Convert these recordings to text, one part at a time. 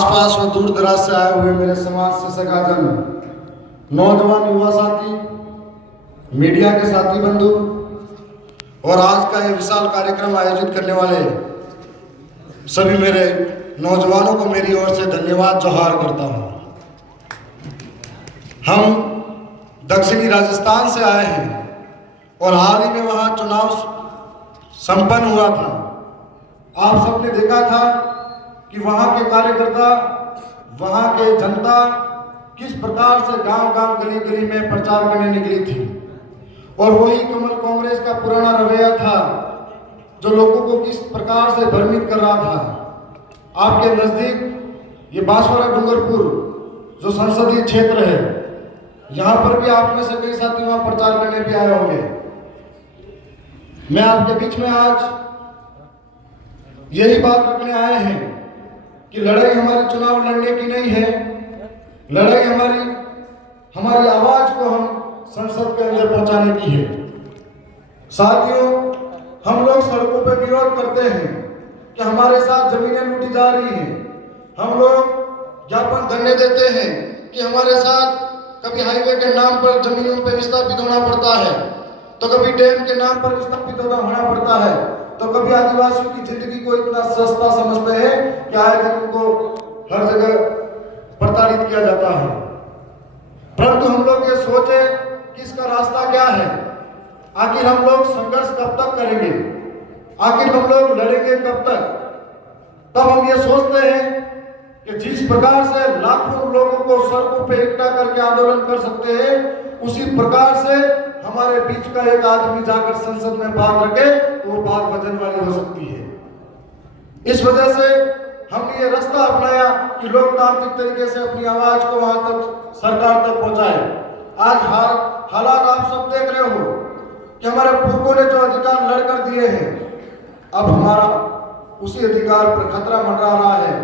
आसपास व दूर दराज से आए हुए मेरे समाज से सगाजन, नौजवान युवा साथी, मीडिया के साथी बंधु और आज का यह विशाल कार्यक्रम आयोजित करने वाले सभी मेरे नौजवानों को मेरी ओर से धन्यवाद जोहार करता हूँ। हम दक्षिणी राजस्थान से आए हैं और हाल ही में वहाँ चुनाव संपन्न हुआ था। आप सबने देखा था कि वहाँ के कार्यकर्ता, वहाँ के जनता किस प्रकार से गांव-गांव, गली-गली में प्रचार करने निकली थी और वही कमल कांग्रेस का पुराना रवैया था जो लोगों को किस प्रकार से भ्रमित कर रहा था। आपके नज़दीक ये बांसवाड़ा डूंगरपुर जो संसदीय क्षेत्र है, यहाँ पर भी आप में से कई साथी वहाँ प्रचार करने भी आए होंगे। मैं आपके बीच में आज यही बात रखने आए हैं कि लड़ाई हमारी चुनाव लड़ने की नहीं है, लड़ाई हमारी आवाज को हम संसद के अंदर पहुंचाने की है। साथियों, हम लोग सड़कों पर विरोध करते हैं कि हमारे साथ जमीनें लूटी जा रही हैं। हम लोग ज्ञापन धरने देते हैं कि हमारे साथ कभी हाईवे के नाम पर जमीनों पर विस्थापित होना पड़ता है, तो कभी डैम के नाम पर विस्थापित होना पड़ता है, तो कभी आदिवासियों की जिंदगी को इतना सस्ता समझते हैं कि आए दिन उनको हर जगह प्रताड़ित किया जाता है। परंतु हम लोग ये सोचे कि इसका रास्ता क्या है। आखिर हम लोग संघर्ष कब तक करेंगे, आखिर हम लोग लड़ेंगे कब तक। तब हम ये सोचते हैं कि जिस प्रकार से लाखों लोगों को सड़कों पे इकट्ठा करके आंदोलन कर सकते हैं, उसी प्रकार से हमारे बीच का एक आदमी जाकर संसद में बात रखे तो वो बात वजन वाली हो सकती है। इस वजह से हमने ये रास्ता अपनाया कि लोकतांत्रिक तरीके से अपनी आवाज को वहां तक सरकार तक पहुंचाए। आज हालात आप सब देख रहे हो कि हमारे पुरखों ने जो अधिकार लड़कर दिए हैं, अब हमारा उसी अधिकार पर खतरा मंडरा रहा है।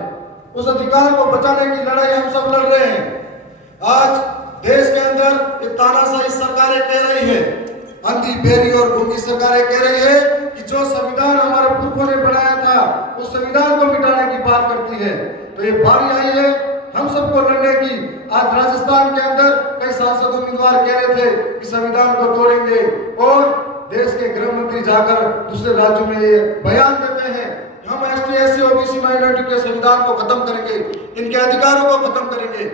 उस अधिकार को बचाने की लड़ाई हम सब लड़ रहे हैं। आज देश के अंदर एक तानाशाही सरकारें कह रही है, अंधी, बेरी और ढोंगी सरकारें कह रही है कि जो संविधान हमारे पुरखों ने बनाया था उस संविधान को मिटाने की बात करती है। तो ये बारी आई है हम सबको लड़ने की। आज राजस्थान के अंदर कई सांसद उम्मीदवार कह रहे थे कि संविधान को तोड़ेंगे और देश के गृह मंत्री जाकर दूसरे राज्यों में ये बयान देते हैं हम एसटी, एससी, ओबीसी, माइनॉरिटी के संविधान को खत्म करेंगे, इनके अधिकारों को खत्म करेंगे।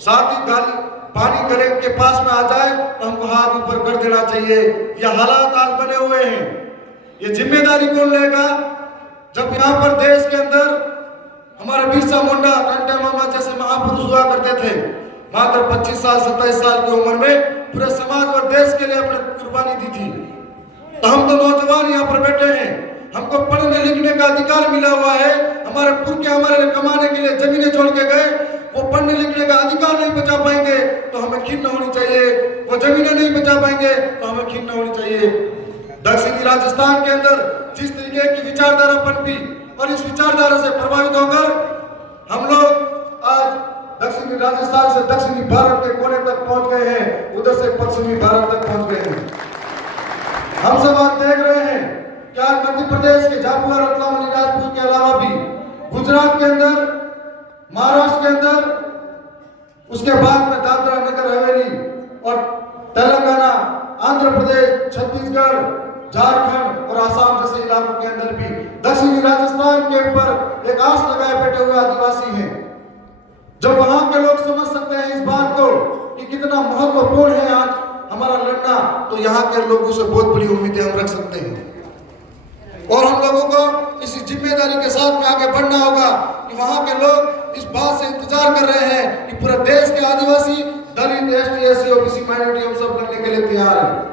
साथ ही पानी गले के पास में आ जाए तो हमको हाथ ऊपर कर देना चाहिए। ये हालात आज बने हुए हैं, ये जिम्मेदारी कौन लेगा जब यहाँ पर देश के अंदर हमारे बिरसा मुंडा, टंटे मामा जैसे महापुरुष हुआ करते थे, मात्र 25 साल 27 साल की उम्र में पूरे समाज और देश के लिए अपनी कुर्बानी दी थी। तो हम तो नौजवान यहाँ पर बैठे हैं, हमको पढ़ने लिखने का अधिकार मिला हुआ है। हमारे पुरखे हमारे लिए कमाने के लिए जमीनें छोड़ के गए, वो पढ़ने लिखने का अधिकार नहीं बचा पाएंगे तो हमें खिन्न होनी चाहिए, वो जमीनें नहीं बचा पाएंगे तो हमें खिन्न होनी चाहिए। दक्षिणी राजस्थान के अंदर जिस तरीके की विचारधारा पनपी और इस विचारधारा से प्रभावित होकर हम लोग आज दक्षिणी राजस्थान से दक्षिणी भारत के कोने तक पहुंच गए हैं, उधर से पश्चिमी भारत तक पहुंच गए हैं। हम सब आज देख रहे हैं क्या मध्य प्रदेश के झाबुआ, रतलाम, अलीराजपुर के अलावा भी गुजरात के अंदर, महाराष्ट्र के अंदर, उसके बाद में दादरा नगर हवेली और तेलंगाना, आंध्र प्रदेश, छत्तीसगढ़, झारखंड और आसाम जैसे इलाकों के अंदर भी दक्षिणी राजस्थान के ऊपर एक आस लगाए बैठे हुए आदिवासी हैं। जब वहां के लोग समझ सकते हैं इस बात को कि कितना महत्वपूर्ण है आज हमारा लड़ना, तो यहाँ के लोगों से बहुत बड़ी उम्मीदें हम रख सकते हैं। और हम लोगों को इसी जिम्मेदारी के साथ में आगे बढ़ना होगा कि वहां के लोग इस बात से इंतजार कर रहे हैं कि पूरे देश के आदिवासी, दलित, एसटी, एससी, ओबीसी, माइनॉरिटी हम सब लड़ने के लिए तैयार हैं।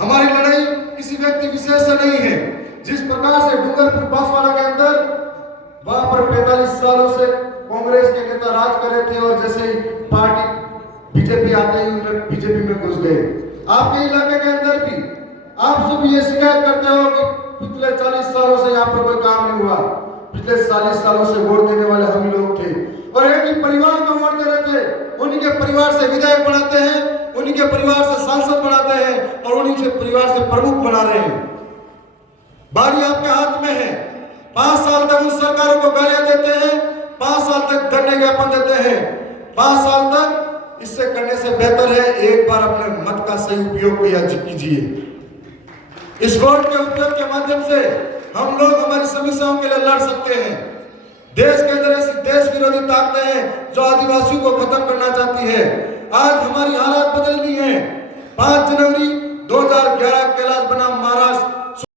हमारी लड़ाई किसी व्यक्ति विशेष से नहीं है। जिस प्रकार से डूंगरपुर बांसवाड़ा के अंदर वहां पर 45 सालों से कांग्रेस के नेता राज कर रहे थे और जैसे ही पार्टी बीजेपी आते ही उनमें बीजेपी में घुस गए। आपके इलाके के अंदर भी आप सब ये शिकायत करते हो कि पिछले 40 सालों से यहाँ पर कोई काम नहीं हुआ, पिछले 40 सालों से वोट देने वाले हम ही लोग थे और एक ही परिवार को वोट दे रहे थे। उन्हीं के परिवार से विधायक बनाते हैं, उन्हीं के परिवार से सांसद बनाते हैं और उन्हीं से परिवार से प्रमुख बना रहे हैं। बारी आपके हाथ में है। 5 साल तक उन सरकारों को गालियां देते हैं, 5 साल तक करने ज्ञापन देते हैं 5 साल तक। इससे करने से बेहतर है एक बार अपने मत का सही उपयोग कीजिए। इस वोट के उपयोग के माध्यम से हम लोग हमारी समस्याओं के लिए लड़ सकते हैं। देश के अंदर ऐसी देश विरोधी ताकतें हैं जो आदिवासियों को खत्म करना चाहती है। आज हमारी हालात बदलनी है। 5 जनवरी